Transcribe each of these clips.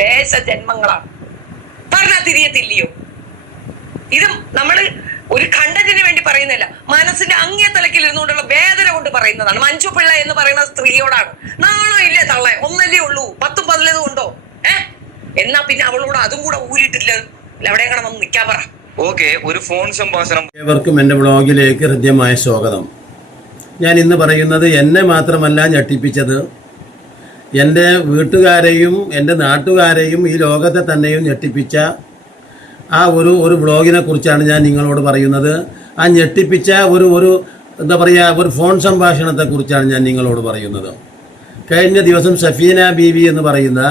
വേഷ ജന്മങ്ങളാണ്. പറഞ്ഞാൽ തിരിയത്തില്ലയോ? ഇതും നമ്മള് ഒരു കണ്ടന്റിന് വേണ്ടി പറയുന്നില്ല, മനസ്സിന്റെ അങ്ങേ തലക്കിൽ ഇരുന്നുകൊണ്ടുള്ള വേദന കൊണ്ട് പറയുന്നതാണ്. മഞ്ജു പിള്ള എന്ന് പറയുന്ന സ്ത്രീയോടാണ് നാണോ ഇല്ലേ തള്ളേ? ഒന്നല്ലേ ഉള്ളൂ, 10 15 ഉണ്ടോ? എന്നാ പിന്നെ അവളോട് അതും കൂടെ ഊരിട്ടില്ല, എവിടെയെങ്കിലും വന്ന് നിൽക്കാൻ പറ. ഓക്കെ, ഒരു ഫോൺ സംഭാഷണം. ഏവർക്കും എൻ്റെ വ്ളോഗിലേക്ക് ഹൃദ്യമായ സ്വാഗതം. ഞാൻ ഇന്ന് പറയുന്നത് എന്നെ മാത്രമല്ല ഞെട്ടിപ്പിച്ചത്, എൻ്റെ വീട്ടുകാരെയും എൻ്റെ നാട്ടുകാരെയും ഈ ലോകത്തെ തന്നെയും ഞെട്ടിപ്പിച്ച ആ ഒരു വ്ളോഗിനെ കുറിച്ചാണ് ഞാൻ നിങ്ങളോട് പറയുന്നത്. ആ ഞെട്ടിപ്പിച്ച ഒരു എന്താ പറയുക, ഒരു ഫോൺ സംഭാഷണത്തെക്കുറിച്ചാണ് ഞാൻ നിങ്ങളോട് പറയുന്നത്. കഴിഞ്ഞ ദിവസം സഫീന ബീവി എന്ന് പറയുന്ന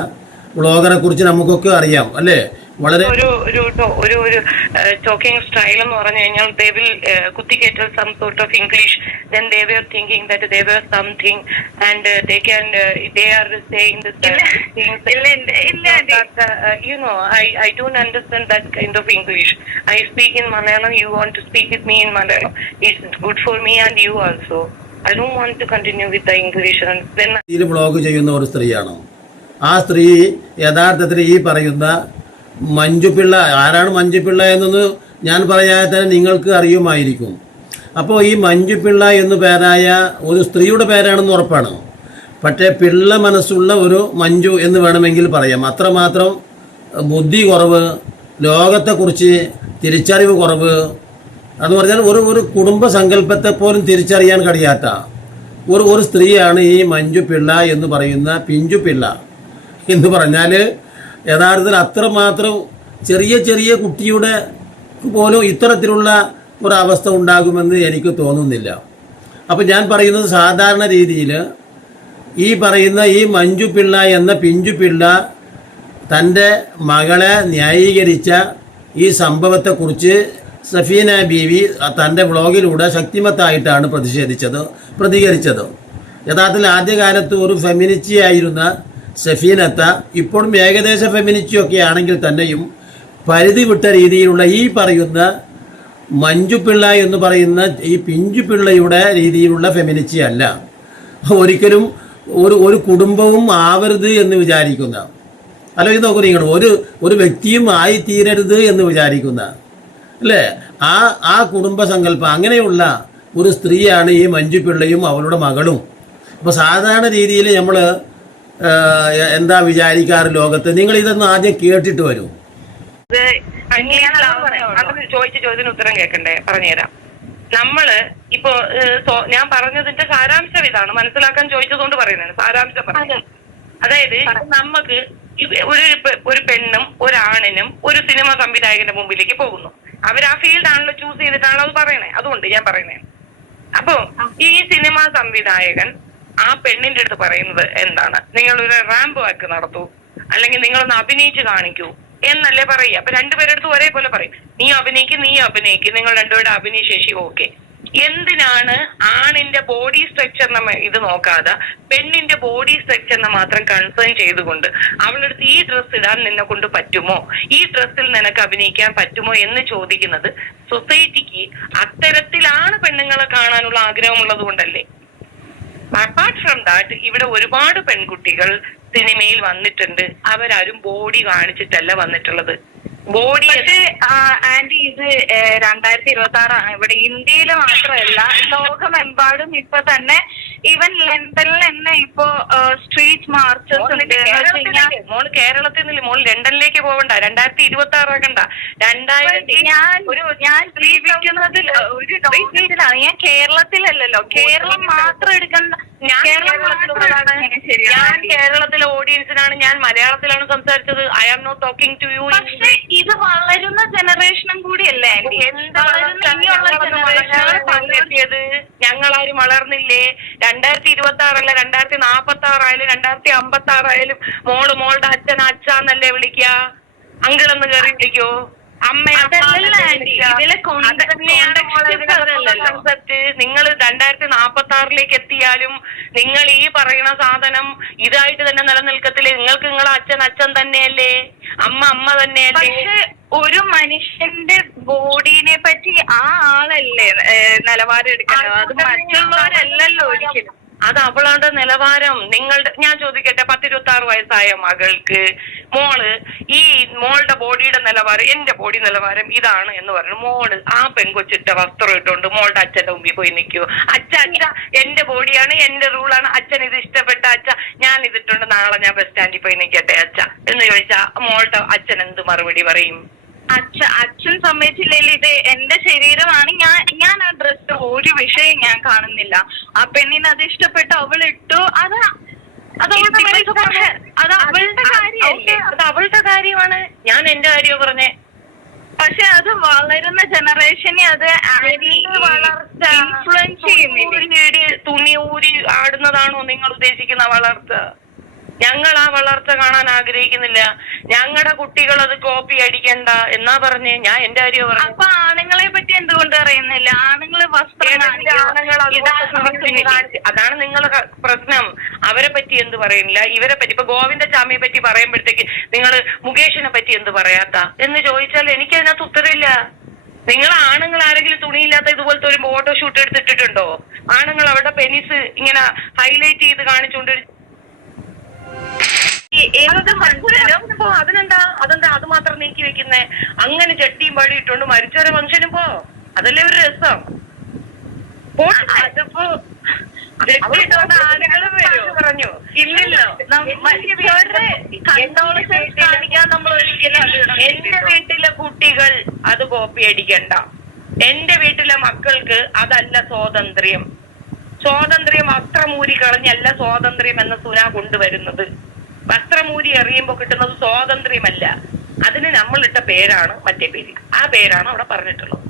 വ്ളോഗറെ കുറിച്ച് നമുക്കൊക്കെ അറിയാം അല്ലേ? വളരെ ഒരു ടോക്കിംഗ് സ്റ്റൈൽ എന്ന് പറഞ്ഞു കഴിഞ്ഞാൽ they will കുത്തിക്കേറ്റ some sort of English, then they were thinking that they were something and they are saying this things. You know, I don't understand that kind of English. I speak in Malayalam, you want to speak with me in Malayalam. It's good for me and you also. I don't want to continue with the English. And then vlog ചെയ്യുന്ന ഒരു സ്ത്രീയാണ്. ആ സ്ത്രീ യഥാർത്ഥത്തിൽ ഈ പറയുന്ന മഞ്ജുപിള്ള, ആരാണ് മഞ്ജുപിള്ള എന്നൊന്ന് ഞാൻ പറയാതെ തന്നെ നിങ്ങൾക്ക് അറിയുമായിരിക്കും. അപ്പോൾ ഈ മഞ്ജുപിള്ള എന്നു പേരായ ഒരു സ്ത്രീയുടെ പേരാണെന്ന് ഉറപ്പാണ്. പക്ഷേ പിള്ള മനസ്സുള്ള ഒരു മഞ്ജു എന്ന് വേണമെങ്കിൽ പറയാം. അത്രമാത്രം ബുദ്ധി കുറവ്, ലോകത്തെക്കുറിച്ച് തിരിച്ചറിവ് കുറവ് എന്ന് പറഞ്ഞാൽ ഒരു കുടുംബ സങ്കല്പത്തെ പോലും തിരിച്ചറിയാൻ കഴിയാത്ത ഒരു സ്ത്രീയാണ് ഈ മഞ്ജുപിള്ള എന്ന് പറയുന്ന പിഞ്ചുപിള്ള എന്ന് പറഞ്ഞാൽ. യഥാർത്ഥത്തിൽ അത്രമാത്രം ചെറിയ കുട്ടിയുടെ പോലും ഇത്തരത്തിലുള്ള ഒരവസ്ഥ ഉണ്ടാകുമെന്ന് എനിക്ക് തോന്നുന്നില്ല. അപ്പം ഞാൻ പറയുന്നത്, സാധാരണ രീതിയിൽ ഈ പറയുന്ന ഈ മഞ്ജുപിള്ള എന്ന പിഞ്ചുപിള്ള തൻ്റെ മകളെ ന്യായീകരിച്ച ഈ സംഭവത്തെക്കുറിച്ച് സഫീന ബീവി തൻ്റെ വ്ളോഗിലൂടെ ശക്തിമത്തായിട്ടാണ് പ്രതികരിച്ചത്. യഥാർത്ഥത്തിൽ ആദ്യകാലത്ത് ഒരു ഫെമിനിസ്റ്റിയായിരുന്ന സഫീനത്ത ഇപ്പോഴും ഏകദേശ ഫെമിനിസ്റ്റിയൊക്കെ ആണെങ്കിൽ തന്നെയും പരിധി വിട്ട രീതിയിലുള്ള ഈ പറയുന്ന മഞ്ജുപിള്ള എന്ന് പറയുന്ന ഈ പിഞ്ചുപിള്ളയുടെ രീതിയിലുള്ള ഫെമിനിസ്റ്റി അല്ല. ഒരിക്കലും ഒരു കുടുംബവും ആവരുത് എന്ന് വിചാരിക്കുന്ന, അല്ലെങ്കിൽ നോക്കൂ നിങ്ങൾ, ഒരു വ്യക്തിയും ആയിത്തീരരുത് എന്ന് വിചാരിക്കുന്ന അല്ലേ, ആ കുടുംബ സങ്കല്പം അങ്ങനെയുള്ള ഒരു സ്ത്രീയാണ് ഈ മഞ്ജുപിള്ളയും അവളുടെ മകളും. അപ്പോൾ സാധാരണ രീതിയിൽ നമ്മൾ എന്താ വിചാരിക്കാറ് ലോകത്ത്? നിങ്ങൾ ഇതൊന്നും ആദ്യം കേട്ടിട്ട് വരൂ. ചോദ്യത്തിന് ഉത്തരം കേൾക്കണ്ടേ? പറഞ്ഞുതരാം. നമ്മള് ഇപ്പോ ഞാൻ പറഞ്ഞതിന്റെ സാരാംശം ഇതാണ്, മനസ്സിലാക്കാൻ ചോദിച്ചതുകൊണ്ട് പറയുന്നത് സാരാംശം പറഞ്ഞു. അതായത് നമുക്ക് ഒരു പെണ്ണും ഒരാണിനും ഒരു സിനിമ സംവിധായകന്റെ മുമ്പിലേക്ക് പോകുന്നു. അവർ ആ ഫീൽഡ് ആണല്ലോ ചൂസ് ചെയ്തിട്ടാണല്ലോ അത് പറയണേ, അതുകൊണ്ട് ഞാൻ പറയുന്നേ. അപ്പൊ ഈ സിനിമാ സംവിധായകൻ ആ പെണ്ണിന്റെ അടുത്ത് പറയുന്നത് എന്താണ്? നിങ്ങളൊരു റാമ്പ് വാക്ക് നടത്തൂ, അല്ലെങ്കിൽ നിങ്ങളൊന്ന് അഭിനയിച്ച് കാണിക്കൂ എന്നല്ലേ പറയുക. അപ്പൊ രണ്ടുപേരെടുത്ത് ഒരേപോലെ പറയും, നീ അഭിനയിക്ക്, നിങ്ങൾ രണ്ടുപേരുടെ അഭിനയ ശേഷി ഓക്കെ. എന്തിനാണ് ആണിന്റെ ബോഡി സ്ട്രക്ചറിനെ ഇത് നോക്കാതെ പെണ്ണിന്റെ ബോഡി സ്ട്രക്ചറിനെ മാത്രം കൺസേൺ ചെയ്തുകൊണ്ട് അവളടുത്ത് ഈ ഡ്രസ്സ് ഇടാൻ നിന്നെ കൊണ്ട് പറ്റുമോ, ഈ ഡ്രസ്സിൽ നിനക്ക് അഭിനയിക്കാൻ പറ്റുമോ എന്ന് ചോദിക്കുന്നത് സൊസൈറ്റിക്ക് അത്തരത്തിലാണ് പെണ്ണുങ്ങളെ കാണാനുള്ള ആഗ്രഹമുള്ളത് കൊണ്ടല്ലേ. അപ്പാർട്ട് ഫ്രം ദാറ്റ്, ഇവിടെ ഒരുപാട് പെൺകുട്ടികൾ സിനിമയിൽ വന്നിട്ടുണ്ട്, അവരാരും ബോഡി കാണിച്ചിട്ടല്ല വന്നിട്ടുള്ളത്. ബോഡി ആന്റി ഇത് 2026 ഇവിടെ ഇന്ത്യയിൽ മാത്രമല്ല ലോകമെമ്പാടും ഇപ്പൊ തന്നെ ഈവൻ ലണ്ടനിൽ തന്നെ ഇപ്പോ സ്ട്രീറ്റ് മാർച്ചസ് ഉണ്ട്. മോള് കേരളത്തിൽ നിന്നില്ല, മോള് ലണ്ടനിലേക്ക് പോകണ്ട, 2026 ആക്കണ്ട. ഞാൻ ജീവിക്കുന്നത് ഒരു ഡോക്ടറിലാണ്, ഞാൻ കേരളത്തിലല്ലല്ലോ. കേരളം മാത്രം എടുക്കണ്ട, ഞാൻ കേരളത്തിലെ ഓഡിയൻസിനാണ്, ഞാൻ മലയാളത്തിലാണ് സംസാരിച്ചത്. I am not talking to you. പക്ഷെ ഇത് വളരുന്ന ജനറേഷനും കൂടിയല്ലേ? ഞങ്ങളാരും വളർന്നില്ലേ? 2026 അല്ല, 2046 ആയാലും 2056 ആയാലും മോളുടെ അച്ഛന്നല്ലേ വിളിക്കുക, അങ്കിളെന്ന് കയറി വിളിക്കോ, നിങ്ങൾ 2046 എത്തിയാലും നിങ്ങൾ ഈ പറയുന്ന സാധനം ഇതായിട്ട് തന്നെ നിലനിൽക്കത്തില്ലേ? നിങ്ങൾക്ക് നിങ്ങളെ അച്ഛൻ തന്നെയല്ലേ, അമ്മ തന്നെയല്ലേ? ഒരു മനുഷ്യന്റെ ബോഡീനെ പറ്റി ആ ആളല്ലേ നിലവാരം എടുക്കുന്നത്, അത് മറ്റുള്ളവരല്ലല്ലോ ഒരിക്കലും. അത് അവളുടെ നിലവാരം. നിങ്ങളുടെ, ഞാൻ ചോദിക്കട്ടെ, 10-26 വയസ്സായ മകൾക്ക് മോള് ഈ മോളുടെ ബോഡിയുടെ നിലവാരം, എന്റെ ബോഡി നിലവാരം ഇതാണ് എന്ന് പറഞ്ഞു. മോള് ആ പെങ്കൊച്ചിട്ട വസ്ത്രം ഇട്ടുകൊണ്ട് മോളുടെ അച്ഛന്റെ മുമ്പിൽ പോയി നിൽക്കൂ. അച്ഛ എന്റെ ബോഡിയാണ്, എന്റെ റൂളാണ്, അച്ഛൻ ഇത് ഇഷ്ടപ്പെട്ട അച്ഛ, ഞാൻ ഇതിട്ടുണ്ട്, നാളെ ഞാൻ ബസ് സ്റ്റാൻഡിൽ പോയി നിൽക്കട്ടെ അച്ഛ എന്ന് ചോദിച്ചാ മോളുടെ അച്ഛൻ എന്ത് മറുപടി പറയും? അച്ഛൻ സമ്മതിച്ചില്ലെങ്കിൽ ഇത് എന്റെ ശരീരമാണ്, ഞാൻ ആ ഡ്രസ് ഒരു വിഷയം ഞാൻ കാണുന്നില്ല. ആ പെണ്ണിന് അത് ഇഷ്ടപ്പെട്ടു, അവൾ ഇട്ടു, അത് അവളുടെ കാര്യമല്ലേ? അത് അവളുടെ കാര്യമാണ്. ഞാൻ എന്റെ കാര്യമോ പറഞ്ഞേ. പക്ഷെ അത് വളരുന്ന ജനറേഷനെ അത് ഇൻഫ്ലുവൻസ് ചെയ്യുന്നില്ല. തുണി ഊരി ആടുന്നതാണോ നിങ്ങൾ ഉദ്ദേശിക്കുന്ന വളർച്ച? ഞങ്ങൾ ആ വളർച്ച കാണാൻ ആഗ്രഹിക്കുന്നില്ല. ഞങ്ങളുടെ കുട്ടികൾ അത് കോപ്പി അടിക്കണ്ട എന്നാ പറഞ്ഞേ. ഞാൻ എന്റെ കാര്യം പറഞ്ഞു. അപ്പൊ ആണുങ്ങളെ പറ്റി എന്തുകൊണ്ട് അറിയുന്നില്ല? ആണുങ്ങള് വസ്ത്രം അതാണ് നിങ്ങളുടെ പ്രശ്നം. അവരെ പറ്റി എന്ത് പറയുന്നില്ല, ഇവരെ പറ്റി. ഇപ്പൊ ഗോവിന്ദചാമിയെ പറ്റി പറയുമ്പോഴത്തേക്ക് നിങ്ങൾ മുകേഷിനെ പറ്റി എന്ത് പറയാത്ത എന്ന് ചോദിച്ചാൽ എനിക്ക് അതിനകത്ത് ഉത്തരവില്ല. നിങ്ങൾ ആണുങ്ങൾ ആരെങ്കിലും തുണിയില്ലാത്ത ഇതുപോലത്തെ ഒരു ഫോട്ടോ ഷൂട്ട് എടുത്തിട്ടുണ്ടോ? ആണുങ്ങൾ അവരുടെ പെനിസ് ഇങ്ങനെ ഹൈലൈറ്റ് ചെയ്ത് കാണിച്ചുകൊണ്ട് അതെന്താ അത് മാത്രം നീക്കി വെക്കുന്നേ? അങ്ങനെ ചട്ടിയും പാടി ഇട്ടോണ്ട് മരിച്ചവരെ ഫംഗ്ഷനും പോ, അതല്ലേ ഒരു രസം. അതിപ്പോ പറഞ്ഞു ഇല്ലല്ലോ, എന്റെ വീട്ടിലെ കുട്ടികൾ അത് കോപ്പി അടിക്കണ്ട. എന്റെ വീട്ടിലെ മക്കൾക്ക് അതല്ല സ്വാതന്ത്ര്യം. സ്വാതന്ത്ര്യം വസ്ത്രമൂരി കളഞ്ഞല്ല സ്വാതന്ത്ര്യം എന്ന സുന കൊണ്ടുവരുന്നത്. വസ്ത്രമൂരി എറിയുമ്പോ കിട്ടുന്നത് സ്വാതന്ത്ര്യമല്ല. അതിന് നമ്മളിട്ട പേരാണ് മറ്റേ പേര്. ആ പേരാണ് അവിടെ പറഞ്ഞിട്ടുള്ളത്.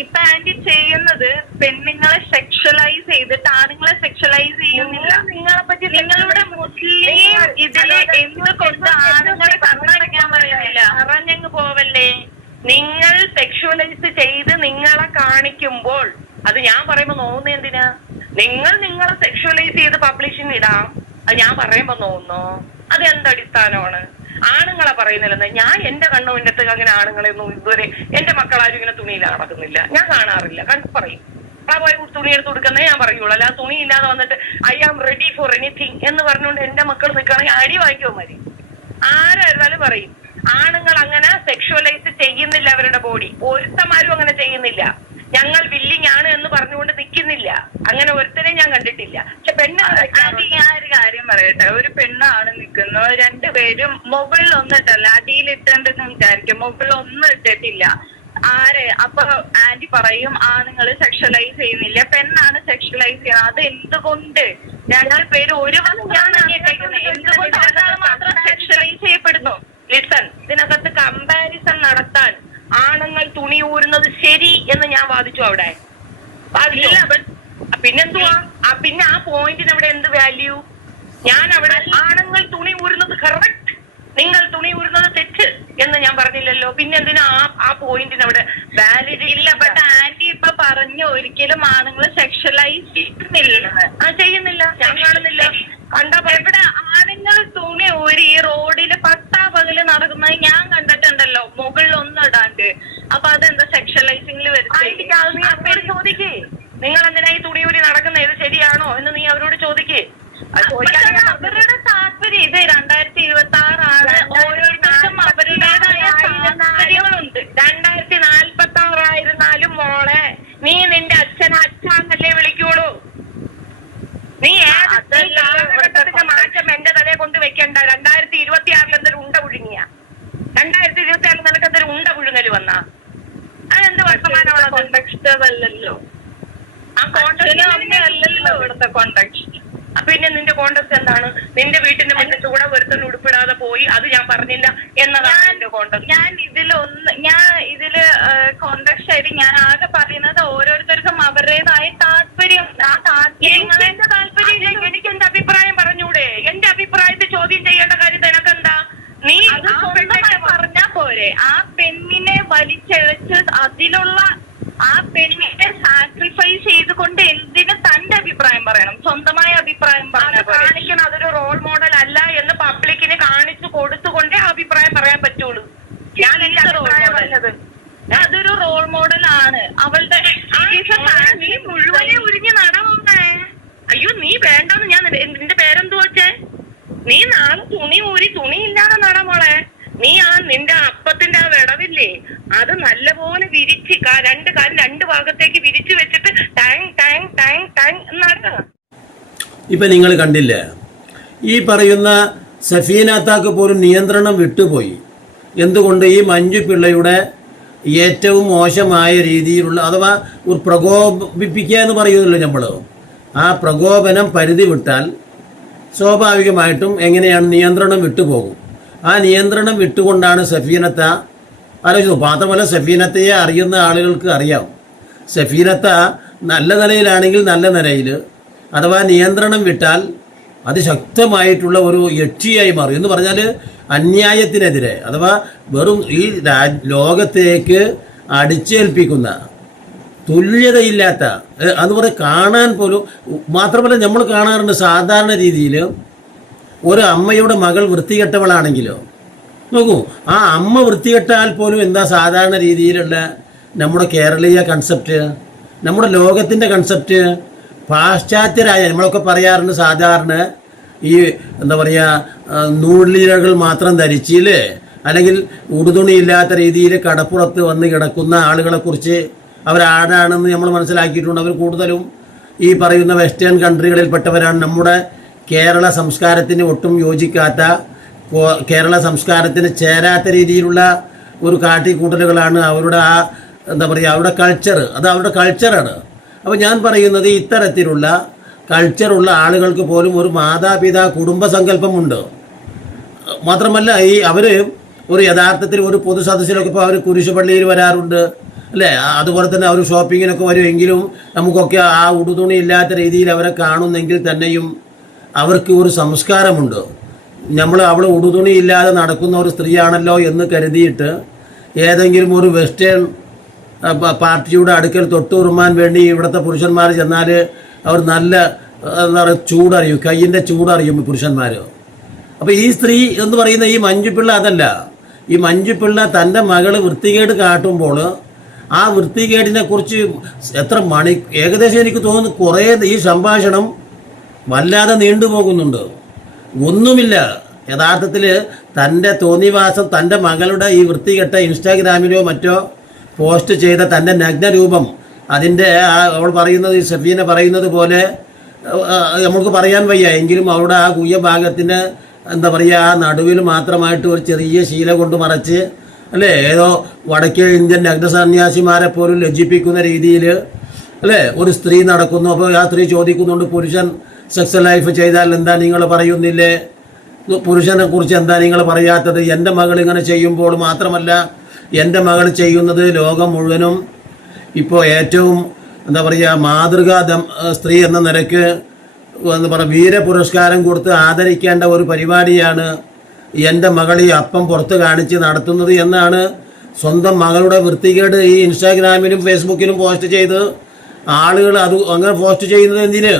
ഇപ്പൊ ആന്റി ചെയ്യുന്നത് പെണ്ണുങ്ങളെ സെക്ഷലൈസ് ചെയ്തിട്ട് ആണുങ്ങളെ സെക്ഷലൈസ് ചെയ്യുന്നില്ല. നിങ്ങളെ പറ്റി നിങ്ങളുടെ മുസ്ലിം ഇതില് എന്തുകൊണ്ട് ആണുങ്ങളെ കണ്ണടയ്ക്കാൻ പറയുന്നില്ല? പറഞ്ഞങ്ങ് പോവല്ലേ. നിങ്ങൾ സെക്ഷുവലൈസ് ചെയ്ത് നിങ്ങളെ കാണിക്കുമ്പോൾ അത് ഞാൻ പറയുമ്പോ നോവുന്ന എന്തിനാ? നിങ്ങളെ സെക്ഷുവലൈസ് ചെയ്ത് പബ്ലിഷിന് ഇടാം, അത് ഞാൻ പറയുമ്പോ നോവുന്നോ? അത് എന്തടിസ്ഥാനമാണ്? ആണുങ്ങളെ പറയുന്നില്ലെന്ന്. ഞാൻ എന്റെ കണ്ണുവിന്റെ അങ്ങനെ ആണുങ്ങളെ ഒന്നും ഇതുവരെ എന്റെ മക്കളാരും ഇങ്ങനെ തുണിയിൽ നടക്കുന്നില്ല, ഞാൻ കാണാറില്ല. കണ്ടു പറയും, ആ പോയി തുണി എടുത്ത് കൊടുക്കുന്നേ ഞാൻ പറയുള്ളൂ. അല്ല തുണി ഇല്ലാതെ വന്നിട്ട് I am ready for anything എന്ന് പറഞ്ഞുകൊണ്ട് എന്റെ മക്കൾ നിൽക്കുകയാണെങ്കിൽ അടി വാങ്ങിക്കോ മതി. ആരായിരുന്നാലും പറയും ആണുങ്ങൾ അങ്ങനെ സെക്ഷുവലൈസ് ചെയ്യുന്നില്ല അവരുടെ ബോഡി. ഒരുത്തന്മാരും അങ്ങനെ ചെയ്യുന്നില്ല. ഞങ്ങൾ വില്ലിങ് ആണ് എന്ന് പറഞ്ഞുകൊണ്ട് നിൽക്കുന്നില്ല. അങ്ങനെ ഒരുത്തരെയും ഞാൻ കണ്ടിട്ടില്ല. പക്ഷെ ഞാൻ ഒരു കാര്യം പറയട്ടെ, ഒരു പെണ്ണാണ് നിൽക്കുന്നു, രണ്ടുപേരും മുകളിൽ ഒന്നിട്ടല്ല അടിയിലിട്ടെന്ന് വിചാരിക്കും, മുകളിൽ ഒന്നും ഇട്ടിട്ടില്ല. അപ്പൊ ആന്റി പറയും ആണുങ്ങൾ സെക്ഷലൈസ് ചെയ്യുന്നില്ല, പെണ്ണാണ് സെക്ഷലൈസ് ചെയ്യുന്നത്. അത് എന്തുകൊണ്ട്? രണ്ടുപേരും ഒരു എന്തുകൊണ്ട് മാത്രം സെക്ഷലൈസ് ചെയ്യപ്പെടുന്നു? ലിസൺ, ഇതിനകത്ത് കമ്പാരിസൺ നടത്താൻ ആണുങ്ങൾ തുണി ഊരുന്നത് ശരി എന്ന് ഞാൻ വാദിച്ചു അവിടെ. പിന്നെന്തുവാ? പിന്നെ ആ പോയിന്റിന് അവിടെ എന്ത് വാല്യൂ? ഞാൻ അവിടെ ആണുങ്ങൾ തുണി ഊരുന്നത് കറക്റ്റ്, നിങ്ങൾ തുണി ഊരുന്നത് തെറ്റ് എന്ന് ഞാൻ പറഞ്ഞില്ലല്ലോ. പിന്നെ എന്തിനാ ആ പോയിന്റിന് അവിടെ വാലിഡ് ഇല്ല? ബട്ട് ആന്റി ഇപ്പൊ പറഞ്ഞു ഒരിക്കലും ആണുങ്ങൾ സെക്ഷലൈസ് ചെയ്യുന്നില്ല. ചെയ്യുന്നില്ല, ഞാൻ കാണുന്നില്ല. എവിടെ ആണുങ്ങൾ തുണി ഊരി ഈ റോഡില് പട്ടാപകല് നടക്കുന്നത് ഞാൻ കണ്ടിട്ടുണ്ടല്ലോ, മുകളിൽ ഒന്നും ഇടാണ്ട്. അപ്പൊ അതെന്താ സെക്ഷലൈസിംഗിൽ വരുന്നത്? ചോദിക്കേ, നിങ്ങൾ എന്തിനാ ഈ തുണി ഊരി നടക്കുന്നത്? ഇത് ശരിയാണോ എന്ന് നീ അവരോട് ചോദിക്കേ. അവരുടെ താല്പര്യം ഇത് 2026 ഓരോരുത്തർക്കും അവരുടേതായ താല്പര്യങ്ങളുണ്ട്. 2046 ആയിരുന്നാലും മോളെ നീ നിന്റെ അച്ഛനെ അച്ഛന്നല്ലേ വിളിക്കുള്ളൂ. നീ കാലഘട്ടത്തിന്റെ മാറ്റം എന്റെ തലയെ കൊണ്ട് വെക്കണ്ട. 2026 എന്തൊരു ഉണ്ട പുഴുങ്ങിയ? 2026 നിനക്ക് എന്തൊരു ഉണ്ട പുഴുങ്ങല് വന്നാ? അതെന്ത് വർത്തമാനമാണ്? കോണ്ടെക്സ്റ്റ് അതല്ലല്ലോ, ആ കോണ്ടെക്സ്റ്റ് അല്ലല്ലോ ഇവിടുത്തെ കോണ്ടെക്സ്റ്റ്. പിന്നെ നിന്റെ കോണ്ടക്സ്റ്റ് എന്താണ്? നിന്റെ വീട്ടിന്റെ മുറ്റത്ത് കൂടെ ഒരുത്തൻ ഉടുപ്പിടാതെ പോയി, അത് ഞാൻ പറഞ്ഞില്ല എന്നതാണ് എന്റെ കോണ്ടക്സ്റ്റ്. ഞാൻ ഇതില് കോണ്ടക്സ്റ്റ് ആയിട്ട് ഞാൻ ആകെ പറയുന്നത് ഓരോരുത്തർക്കും അവരുടേതായ താല്പര്യം. ആ താല്പര്യങ്ങളെ താല്പര്യം എനിക്ക് എന്റെ അഭിപ്രായം പറഞ്ഞൂടെ? എന്റെ അഭിപ്രായത്തെ ചോദ്യം ചെയ്യേണ്ട കാര്യം നിനക്കെന്താ? നീ പറഞ്ഞാ പോരെ? ആ പെണ്ണിനെ വലിച്ചഴച്ച് അതിലുള്ള ആ പെണ്ണിനെ സാക്രിഫൈസ് ചെയ്തുകൊണ്ട് എന്തിന് തന്റെ അഭിപ്രായം പറയണം? സ്വന്തമായ അഭിപ്രായം കാണിക്കണം. അതൊരു റോൾ മോഡൽ അല്ല എന്ന് പബ്ലിക്കിന് കാണിച്ചു കൊടുത്തുകൊണ്ടേ അഭിപ്രായം പറയാൻ പറ്റുള്ളൂ. ഞാൻ എന്റെ അഭിപ്രായം പറഞ്ഞത് അതൊരു റോൾ മോഡൽ ആണ്. അവളുടെ മുഴുവനെ ഉരിഞ്ഞ് നടന്നേ. അയ്യോ നീ വേണ്ടെന്ന് ഞാൻ. നിന്റെ പേരെന്തു വെച്ചേ? നീ നാളെ തുണി നീ ഒരു തുണി ഇല്ലാതെ നട മോളെ. നീ നിന്റെ അപ്പത്തിന്റെ ആ വിടവില്ലേ അത് നല്ലപോലെ വിരിച്ച് രണ്ട് കാലം രണ്ട് ഭാഗത്തേക്ക് വിരിച്ചു വെച്ചിട്ട് ടാങ് ടാങ് ടാങ് ടാങ് നട. ഇപ്പം നിങ്ങൾ കണ്ടില്ലേ, ഈ പറയുന്ന സഫീനാത്താക്ക് പോലും നിയന്ത്രണം വിട്ടുപോയി. എന്തുകൊണ്ട്? ഈ മഞ്ജു പിള്ളയുടെ ഏറ്റവും മോശമായ രീതിയിലുള്ള, അഥവാ ഒരു പ്രകോപിപ്പിക്കുക എന്ന് പറയുമല്ലോ നമ്മൾ, ആ പ്രകോപനം പരിധി വിട്ടാൽ സ്വാഭാവികമായിട്ടും എങ്ങനെയാണ് നിയന്ത്രണം വിട്ടുപോകും. ആ നിയന്ത്രണം വിട്ടുകൊണ്ടാണ് സഫീനത്ത ആലോചിച്ചു. മാത്രമല്ല സഫീനത്തയെ അറിയുന്ന ആളുകൾക്ക് അറിയാം, സഫീനത്ത നല്ല നിലയിലാണെങ്കിൽ നല്ല നിലയിൽ, അഥവാ നിയന്ത്രണം വിട്ടാൽ അതിശക്തമായിട്ടുള്ള ഒരു യക്ഷിയായി മാറും. എന്ന് പറഞ്ഞാൽ അന്യായത്തിനെതിരെ, അഥവാ വെറും ഈ ലോകത്തേക്ക് അടിച്ചേൽപ്പിക്കുന്ന, തുല്യതയില്ലാത്ത, അതുപോലെ കാണാൻ പോലും, മാത്രമല്ല നമ്മൾ കാണാറുണ്ട് സാധാരണ രീതിയിൽ ഒരു അമ്മയുടെ മകൾ വൃത്തികെട്ടവളാണെങ്കിലോ, നോക്കൂ, ആ അമ്മ വൃത്തികെട്ടാൽ പോലും എന്താ സാധാരണ രീതിയിലുള്ള നമ്മുടെ കേരളീയ കൺസെപ്റ്റ്, നമ്മുടെ ലോകത്തിൻ്റെ കൺസെപ്റ്റ്, പാശ്ചാത്യരായ നമ്മളൊക്കെ പറയാറുണ്ട് സാധാരണ ഈ എന്താ പറയുക നൂലിഴകൾ മാത്രം ധരിച്ചില്ലേ, അല്ലെങ്കിൽ ഉടുതുണിയില്ലാത്ത രീതിയിൽ കടപ്പുറത്ത് വന്ന് കിടക്കുന്ന ആളുകളെക്കുറിച്ച് അവരാരാണെന്ന് നമ്മൾ മനസ്സിലാക്കിയിട്ടുണ്ട്. അവർ കൂടുതലും ഈ പറയുന്ന വെസ്റ്റേൺ കൺട്രികളിൽപ്പെട്ടവരാണ്. നമ്മുടെ കേരള സംസ്കാരത്തിന് ഒട്ടും യോജിക്കാത്ത, കേരള സംസ്കാരത്തിന് ചേരാത്ത രീതിയിലുള്ള ഒരു കാട്ടിക്കൂട്ടലുകളാണ് അവരുടെ ആ എന്താ പറയുക അവരുടെ കൾച്ചർ, അത് അവരുടെ കൾച്ചറാണ്. അപ്പോൾ ഞാൻ പറയുന്നത് ഇത്തരത്തിലുള്ള കൾച്ചറുള്ള ആളുകൾക്ക് പോലും ഒരു മാതാപിതാ കുടുംബസങ്കല്പമുണ്ട്. മാത്രമല്ല ഈ അവർ ഒരു യഥാർത്ഥത്തിൽ ഒരു പൊതു സദസ്സിലൊക്കെ ഇപ്പോൾ അവർ കുരിശുപള്ളിയിൽ വരാറുണ്ട് അല്ലേ, അതുപോലെ തന്നെ അവർ ഷോപ്പിങ്ങിനൊക്കെ വരുമെങ്കിലും നമുക്കൊക്കെ ആ ഉടുതുണി ഇല്ലാത്ത രീതിയിൽ അവരെ കാണുന്നെങ്കിൽ തന്നെയും അവർക്ക് ഒരു സംസ്കാരമുണ്ട്. അവൾ ഉടുതുണി ഇല്ലാതെ നടക്കുന്ന ഒരു സ്ത്രീയാണല്ലോ എന്ന് കരുതിയിട്ട് ഏതെങ്കിലും ഒരു വെസ്റ്റേൺ പാർട്ടിയുടെ അടുക്കൽ തൊട്ടുറുമാൻ വേണ്ടി ഇവിടുത്തെ പുരുഷന്മാർ ചെന്നാൽ അവർ നല്ല എന്താ പറയുക ചൂടറിയും, കയ്യിൻ്റെ ചൂടറിയും പുരുഷന്മാർ. അപ്പോൾ ഈ സ്ത്രീ എന്ന് പറയുന്ന ഈ മഞ്ജുപിള്ള അതല്ല. ഈ മഞ്ജുപിള്ള തൻ്റെ മകള് വൃത്തികേട് കാട്ടുമ്പോൾ ആ വൃത്തികേടിനെ കുറിച്ച് എത്ര ഏകദേശം എനിക്ക് തോന്നുന്നു കുറേ ഈ സംഭാഷണം വല്ലാതെ നീണ്ടുപോകുന്നുണ്ട്. ഒന്നുമില്ല, യഥാർത്ഥത്തിൽ തൻ്റെ തോന്നിവാസം, തൻ്റെ മകളുടെ ഈ വൃത്തികെട്ട ഇൻസ്റ്റാഗ്രാമിലോ മറ്റോ പോസ്റ്റ് ചെയ്ത തൻ്റെ നഗ്നരൂപം, അതിൻ്റെ അവൾ പറയുന്നത്, ഈ സഫീന പറയുന്നത് പോലെ നമുക്ക് പറയാൻ വയ്യ, എങ്കിലും അവളുടെ ആ കുയ്യ ഭാഗത്തിന് എന്താ പറയുക ആ നടുവിൽ മാത്രമായിട്ട് ഒരു ചെറിയ ശീല കൊണ്ട് മറച്ച് അല്ലേ, ഏതോ വടക്കേ ഇന്ത്യൻ നഗ്നസന്യാസിമാരെ പോലും ലജ്ജിപ്പിക്കുന്ന രീതിയിൽ അല്ലേ ഒരു സ്ത്രീ നടക്കുന്നു. അപ്പോൾ ആ സ്ത്രീ ചോദിക്കുന്നുണ്ട്, പുരുഷൻ സെക്സ് ലൈഫ് ചെയ്താൽ എന്താ നിങ്ങൾ പറയുന്നില്ലേ, പുരുഷനെ കുറിച്ച് എന്താ നിങ്ങൾ പറയാത്തത്? എൻ്റെ മകൾ ഇങ്ങനെ ചെയ്യുമ്പോൾ, മാത്രമല്ല എൻ്റെ മകൾ ചെയ്യുന്നത് ലോകം മുഴുവനും ഇപ്പോൾ ഏറ്റവും എന്താ പറയുക മാതൃകാ സ്ത്രീ എന്ന നിലയ്ക്ക് എന്താ പറയുക വീരപുരസ്കാരം കൊടുത്ത് ആദരിക്കേണ്ട ഒരു പരിപാടിയാണ് എൻ്റെ മകൾ ഈ അപ്പം പുറത്ത് കാണിച്ച് നടത്തുന്നത് എന്നാണ് സ്വന്തം മകളുടെ വൃത്തികേട് ഈ ഇൻസ്റ്റാഗ്രാമിലും ഫേസ്ബുക്കിലും പോസ്റ്റ് ചെയ്ത് ആളുകൾ അത് അങ്ങനെ പോസ്റ്റ് ചെയ്യുന്നത് എന്തിന്?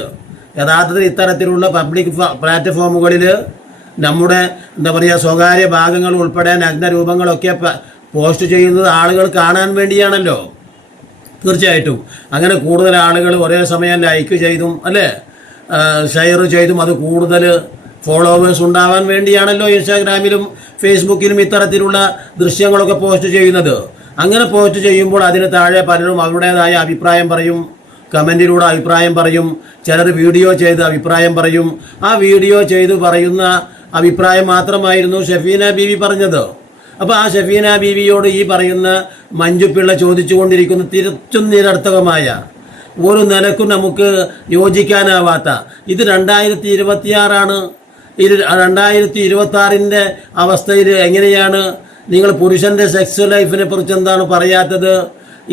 യഥാർത്ഥത്തിൽ ഇത്തരത്തിലുള്ള പബ്ലിക് പ്ലാറ്റ്ഫോമുകളിൽ നമ്മുടെ എന്താ പറയുക സ്വകാര്യ ഭാഗങ്ങൾ ഉൾപ്പെടെ നഗ്നരൂപങ്ങളൊക്കെ പോസ്റ്റ് ചെയ്യുന്നത് ആളുകൾ കാണാൻ വേണ്ടിയാണല്ലോ. തീർച്ചയായിട്ടും അങ്ങനെ കൂടുതൽ ആളുകൾ ഒരേ സമയം ലൈക്ക് ചെയ്തും അല്ലേ ഷെയർ ചെയ്തും അത് കൂടുതൽ ഫോളോവേഴ്സ് ഉണ്ടാവാൻ വേണ്ടിയാണല്ലോ ഇൻസ്റ്റാഗ്രാമിലും ഫേസ്ബുക്കിലും ഇത്തരത്തിലുള്ള ദൃശ്യങ്ങളൊക്കെ പോസ്റ്റ് ചെയ്യുന്നത്. അങ്ങനെ പോസ്റ്റ് ചെയ്യുമ്പോൾ അതിന് താഴെ പലരും അവരുടേതായ അഭിപ്രായം പറയും, കമൻറ്റിലൂടെ അഭിപ്രായം പറയും, ചിലർ വീഡിയോ ചെയ്ത് അഭിപ്രായം പറയും. ആ വീഡിയോ ചെയ്ത് പറയുന്ന അഭിപ്രായം മാത്രമായിരുന്നു ഷഫീന ബീവി പറഞ്ഞത്. അപ്പോൾ ആ ഷഫീന ബീവിയോട് ഈ പറയുന്ന മഞ്ജുപിള്ള ചോദിച്ചുകൊണ്ടിരിക്കുന്ന തികച്ചും നിരർത്ഥകമായ, ഒരു നിലക്കും നമുക്ക് യോജിക്കാനാവാത്ത, ഇത് 2026 ഇത് 2026 അവസ്ഥയിൽ എങ്ങനെയാണ് നിങ്ങൾ പുരുഷൻ്റെ സെക്സ് ലൈഫിനെ കുറിച്ച് എന്താണ് പറയാത്തത്?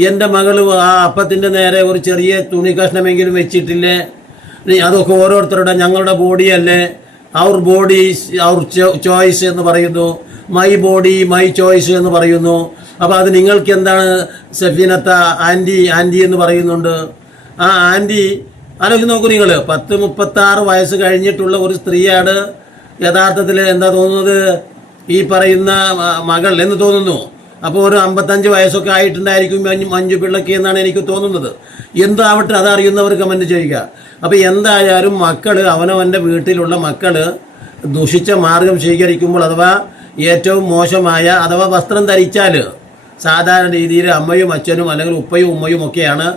എൻ്റെ മകൾ ആ അപ്പത്തിൻ്റെ നേരെ ഒരു ചെറിയ തുണി കഷ്ണമെങ്കിലും വെച്ചിട്ടില്ലേ? അതൊക്കെ ഓരോരുത്തരുടെ ഞങ്ങളുടെ ബോഡിയല്ലേ, അവർ ബോഡി അവർ ചോയ്സ് എന്ന് പറയുന്നു, മൈ ബോഡി മൈ ചോയ്സ് എന്ന് പറയുന്നു. അപ്പോൾ അത് നിങ്ങൾക്ക് എന്താണ് സഫീനത്ത ആൻറ്റി എന്ന് പറയുന്നുണ്ട്. ആ ആൻറ്റി ആലോചിച്ച് നോക്കൂ, നിങ്ങൾ 36 വയസ്സ് കഴിഞ്ഞിട്ടുള്ള ഒരു സ്ത്രീയാണ് യഥാർത്ഥത്തിൽ എന്താ തോന്നുന്നത് ഈ പറയുന്ന മകൾ എന്ന് തോന്നുന്നു. അപ്പോൾ ഒരു 55 വയസ്സൊക്കെ ആയിട്ടുണ്ടായിരിക്കും മഞ്ജുപിള്ളയ്ക്ക് എന്നാണ് എനിക്ക് തോന്നുന്നത്. എന്താവട്ടെ, അതറിയുന്നവർ കമൻറ്റ് ചെയ്യുക. അപ്പോൾ എന്തായാലും മക്കൾ, അവനവൻ്റെ വീട്ടിലുള്ള മക്കൾ ദുഷിച്ച മാർഗം സ്വീകരിക്കുമ്പോൾ അഥവാ ഏറ്റവും മോശമായ അഥവാ വസ്ത്രം ധരിച്ചാൽ സാധാരണ രീതിയിൽ അമ്മയും അച്ഛനും അല്ലെങ്കിൽ ഉപ്പയും ഉമ്മയും ഒക്കെയാണ്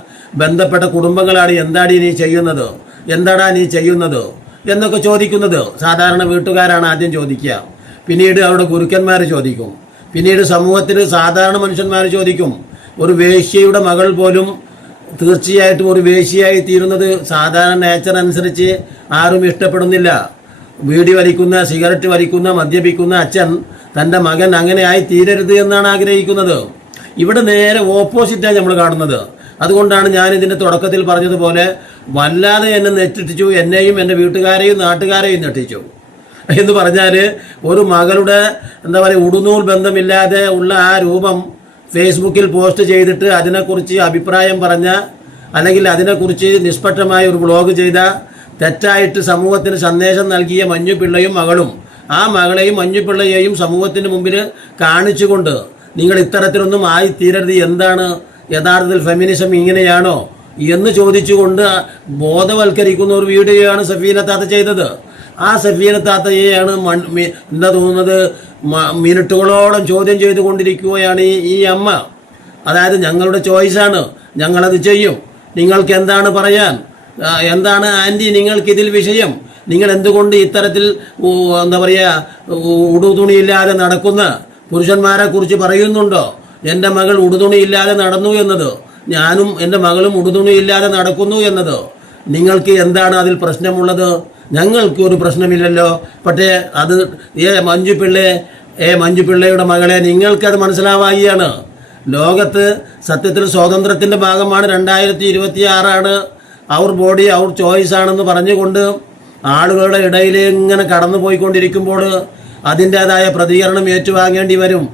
ബന്ധപ്പെട്ട കുടുംബങ്ങളാണ് എന്താടി നീ ചെയ്യുന്നത്, എന്താടാ നീ ചെയ്യുന്നത് എന്നൊക്കെ ചോദിക്കുന്നത്. സാധാരണ വീട്ടുകാരാണ് ആദ്യം ചോദിക്കുക, പിന്നീട് അവരുടെ ഗുരുക്കന്മാർ ചോദിക്കും, പിന്നീട് സമൂഹത്തിൽ സാധാരണ മനുഷ്യന്മാർ ചോദിക്കും. ഒരു വേശ്യയുടെ മകൾ പോലും തീർച്ചയായിട്ടും ഒരു വേശ്യയായി തീരുന്നത് സാധാരണ നേച്ചർ അനുസരിച്ച് ആരും ഇഷ്ടപ്പെടുന്നില്ല. ബീഡി വലിക്കുന്ന, സിഗരറ്റ് വലിക്കുന്ന, മദ്യപിക്കുന്ന അച്ഛൻ തൻ്റെ മകൻ അങ്ങനെയായി തീരരുത് എന്നാണ് ആഗ്രഹിക്കുന്നത്. ഇവിടെ നേരെ ഓപ്പോസിറ്റാണ് നമ്മൾ കാണുന്നത്. അതുകൊണ്ടാണ് ഞാൻ ഇതിൻ്റെ തുടക്കത്തിൽ പറഞ്ഞതുപോലെ വല്ലാതെ എന്നെ നെറ്റിച്ചു, എന്നെയും എൻ്റെ വീട്ടുകാരെയും നാട്ടുകാരെയും നെട്ടിച്ചു എന്ന് പറഞ്ഞാൽ ഒരു മകളുടെ എന്താ പറയുക ഉടുനൂൽ ബന്ധമില്ലാതെ ഉള്ള ആ രൂപം ഫേസ്ബുക്കിൽ പോസ്റ്റ് ചെയ്തിട്ട് അതിനെക്കുറിച്ച് അഭിപ്രായം പറഞ്ഞ അല്ലെങ്കിൽ അതിനെക്കുറിച്ച് നിഷ്പക്ഷമായ ഒരു വ്ളോഗ് ചെയ്ത തെറ്റായിട്ട് സമൂഹത്തിന് സന്ദേശം നൽകിയ മഞ്ഞുപിള്ളയും മകളും ആ മകളെയും മഞ്ഞുപിള്ളയെയും സമൂഹത്തിന് മുമ്പിൽ കാണിച്ചുകൊണ്ട് നിങ്ങൾ ഇത്തരത്തിലൊന്നും ആയി തീരരുത്, എന്താണ് യഥാർത്ഥത്തിൽ ഫെമിനിസം ഇങ്ങനെയാണോ എന്ന് ചോദിച്ചുകൊണ്ട് ബോധവൽക്കരിക്കുന്ന ഒരു വീഡിയോയാണ് സഫീന താത്ത ചെയ്തത്. ആ സഫീന താത്തയെയാണ് എന്താ തോന്നുന്നത് മിനിറ്റുകളോളം ചോദ്യം ചെയ്തുകൊണ്ടിരിക്കുകയാണ് ഈ അമ്മ. അതായത് ഞങ്ങളുടെ ചോയ്സാണ്, ഞങ്ങളത് ചെയ്യും, നിങ്ങൾക്ക് എന്താണ് പറയാൻ, എന്താണ് ആൻറ്റി നിങ്ങൾക്കിതിൽ വിഷയം, നിങ്ങൾ എന്തുകൊണ്ട് ഇത്തരത്തിൽ എന്താ പറയുക ഉടുതുണിയില്ലാതെ നടക്കുന്ന പുരുഷന്മാരെ കുറിച്ച് പറയുന്നുണ്ടോ? എൻ്റെ മകൾ ഉടുതുണിയില്ലാതെ നടന്നു എന്നത്, ഞാനും എൻ്റെ മകളും ഉടുതുണിയില്ലാതെ നടക്കുന്നു എന്നത്, നിങ്ങൾക്ക് എന്താണ് അതിൽ പ്രശ്നമുള്ളത്? ഞങ്ങൾക്ക് ഒരു പ്രശ്നമില്ലല്ലോ. പക്ഷേ അത് മഞ്ജുപിള്ളയുടെ മകളെ നിങ്ങൾക്കത് മനസ്സിലാവുകയാണ്. ലോകത്ത് സത്യത്തിൽ സ്വാതന്ത്ര്യത്തിൻ്റെ ഭാഗമാണ് 2026 അവർ ബോഡി അവർ ചോയ്സ് ആണെന്ന് പറഞ്ഞുകൊണ്ട് ആളുകളുടെ ഇടയിൽ ഇങ്ങനെ കടന്നു പോയിക്കൊണ്ടിരിക്കുമ്പോൾ അതിൻ്റേതായ പ്രതികരണം ഏറ്റുവാങ്ങേണ്ടി വരും,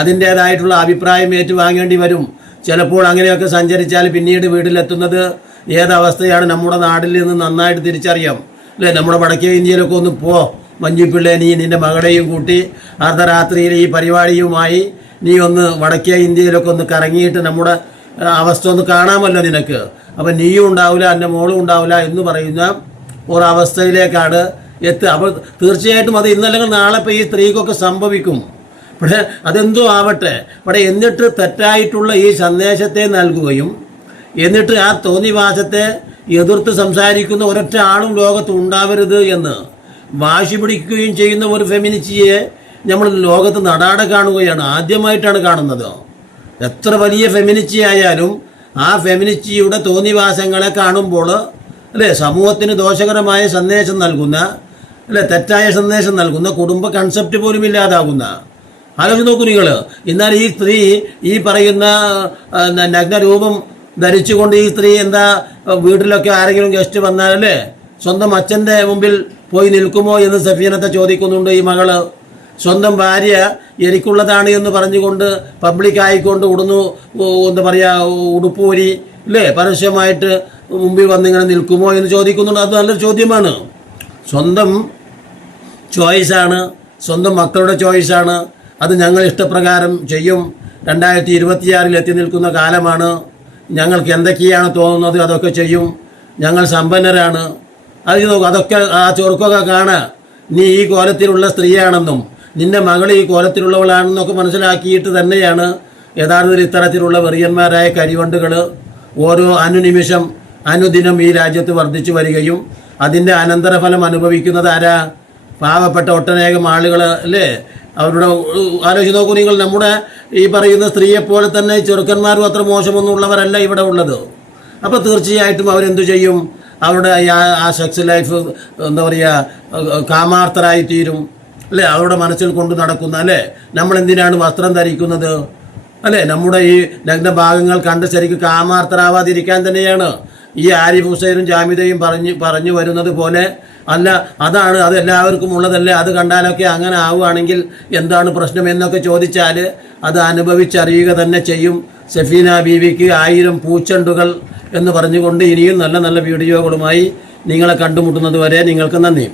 അതിൻ്റേതായിട്ടുള്ള അഭിപ്രായം ഏറ്റുവാങ്ങേണ്ടി വരും. ചിലപ്പോൾ അങ്ങനെയൊക്കെ സഞ്ചരിച്ചാൽ പിന്നീട് വീട്ടിലെത്തുന്നത് ഏതവസ്ഥയാണ് നമ്മുടെ നാട്ടിൽ നിന്ന് നന്നായിട്ട് തിരിച്ചറിയാം അല്ലേ. നമ്മുടെ വടക്കേ ഇന്ത്യയിലൊക്കെ ഒന്ന് മഞ്ജുപിള്ളേ, നീ നിൻ്റെ മകളെയും കൂട്ടി അർദ്ധരാത്രിയിൽ ഈ പരിപാടിയുമായി നീ ഒന്ന് വടക്കേ ഇന്ത്യയിലൊക്കെ ഒന്ന് കറങ്ങിയിട്ട് നമ്മുടെ അവസ്ഥ ഒന്ന് കാണാമല്ലോ നിനക്ക്. അപ്പം നീയും ഉണ്ടാവില്ല, എൻ്റെ മോളും ഉണ്ടാവില്ല എന്ന് പറയുന്ന ഒരവസ്ഥയിലേക്കാണ് എത്തുക. അപ്പോൾ തീർച്ചയായിട്ടും അത് ഇന്നല്ലെങ്കിൽ നാളെ ഇപ്പോൾ ഈ സ്ത്രീക്കൊക്കെ സംഭവിക്കും. പക്ഷേ അതെന്തോ ആവട്ടെ, പക്ഷേ എന്നിട്ട് തെറ്റായിട്ടുള്ള ഈ സന്ദേശത്തെ നൽകുകയും എന്നിട്ട് ആ തോന്നിവാസത്തെ എതിർത്ത് സംസാരിക്കുന്ന ഒരൊറ്റ ആളും ലോകത്ത് ഉണ്ടാവരുത് എന്ന് വാശി പിടിക്കുകയും ചെയ്യുന്ന ഒരു ഫെമിനിസ്റ്റിയെ നമ്മൾ ലോകത്ത് നടാടെ കാണുകയാണ്, ആദ്യമായിട്ടാണ് കാണുന്നത്. എത്ര വലിയ ഫെമിനിസ്റ്റി ആയാലും ആ ഫെമിനിസ്റ്റിയുടെ തോന്നിവാസങ്ങളെ കാണുമ്പോൾ അല്ലേ സമൂഹത്തിന് ദോഷകരമായ സന്ദേശം നൽകുന്ന അല്ലേ തെറ്റായ സന്ദേശം നൽകുന്ന കുടുംബ കൺസെപ്റ്റ് പോലും ഇല്ലാതാകുന്ന ആലോചിച്ച് നോക്കൂ നിങ്ങൾ. എന്നാൽ ഈ സ്ത്രീ ഈ പറയുന്ന നഗ്നരൂപം ധരിച്ചുകൊണ്ട് ഈ സ്ത്രീ എന്താ വീട്ടിലൊക്കെ ആരെങ്കിലും ഗസ്റ്റ് വന്നാലല്ലേ സ്വന്തം അച്ഛൻ്റെ മുമ്പിൽ പോയി നിൽക്കുമോ എന്ന് സഫീനത്തെ ചോദിക്കുന്നുണ്ട് ഈ മകള്. സ്വന്തം ഭാര്യ എനിക്കുള്ളതാണ് എന്ന് പറഞ്ഞുകൊണ്ട് പബ്ലിക്കായിക്കൊണ്ട് എന്താ പറയുക ഉടുപ്പൂരി അല്ലേ പരസ്യമായിട്ട് മുമ്പിൽ വന്നിങ്ങനെ നിൽക്കുമോ എന്ന് ചോദിക്കുന്നുണ്ട്. അത് നല്ലൊരു ചോദ്യമാണ്. സ്വന്തം ചോയ്സാണ്, സ്വന്തം മക്കളുടെ ചോയ്സാണ്, അത് ഞങ്ങൾ ഇഷ്ടപ്രകാരം ചെയ്യും. 2026 എത്തി നിൽക്കുന്ന കാലമാണ്, ഞങ്ങൾക്ക് എന്തൊക്കെയാണ് തോന്നുന്നത് അതൊക്കെ ചെയ്യും, ഞങ്ങൾ സമ്പന്നരാണ്. അത് നോക്കും, അതൊക്കെ ആ ചൊറുക്കൊക്കെ കാണാം. നീ ഈ കോലത്തിലുള്ള സ്ത്രീയാണെന്നും നിന്റെ മകൾ ഈ കോലത്തിലുള്ളവളാണെന്നൊക്കെ മനസ്സിലാക്കിയിട്ട് തന്നെയാണ് യഥാർത്ഥത്തിൽ ഇത്തരത്തിലുള്ള വെറിയന്മാരായ കരിവണ്ടുകൾ ഓരോ അനുനിമിഷം അനുദിനം ഈ രാജ്യത്ത് വർദ്ധിച്ചു വരികയും അതിൻ്റെ അനന്തരഫലം അനുഭവിക്കുന്നത് ആരാ? പാവപ്പെട്ട ഒട്ടനേകം ആളുകൾ അല്ലേ. അവരുടെ ആലോചിച്ച് നോക്കൂ നിങ്ങൾ, നമ്മുടെ ഈ പറയുന്ന സ്ത്രീയെപ്പോലെ തന്നെ ചെറുക്കന്മാരും അത്ര മോശമൊന്നും ഉള്ളവരല്ല ഇവിടെ ഉള്ളത്. അപ്പോൾ തീർച്ചയായിട്ടും അവരെന്തു ചെയ്യും? അവരുടെ ആ സെക്സ് ലൈഫ് എന്താ പറയുക കാമാർത്ഥരായി തീരും അല്ലേ. അവരുടെ മനസ്സിൽ കൊണ്ട് നടക്കുന്ന അല്ലേ നമ്മളെന്തിനാണ് വസ്ത്രം ധരിക്കുന്നത് അല്ലേ, നമ്മുടെ ഈ നഗ്നഭാഗങ്ങൾ കണ്ട് ശരിക്കും കാമാർത്ഥരാവാതിരിക്കാൻ തന്നെയാണ് ഈ ആരിഫ് ഹുസൈനും ജാമിദയും പറഞ്ഞു വരുന്നത് പോലെ. അല്ല അതാണ് അത് എല്ലാവർക്കും ഉള്ളതല്ലേ, അത് കണ്ടാലൊക്കെ അങ്ങനെ ആവുകയാണെങ്കിൽ എന്താണ് പ്രശ്നം എന്നൊക്കെ ചോദിച്ചാൽ അത് അനുഭവിച്ചറിയുക തന്നെ ചെയ്യും. സഫീന ബീവിക്ക് 1000 പൂച്ചെണ്ടുകൾ എന്ന് പറഞ്ഞുകൊണ്ട് ഇനിയും നല്ല നല്ല വീഡിയോകളുമായി നിങ്ങളെ കണ്ടുമുട്ടുന്നത് വരെ നിങ്ങൾക്ക് നന്ദി.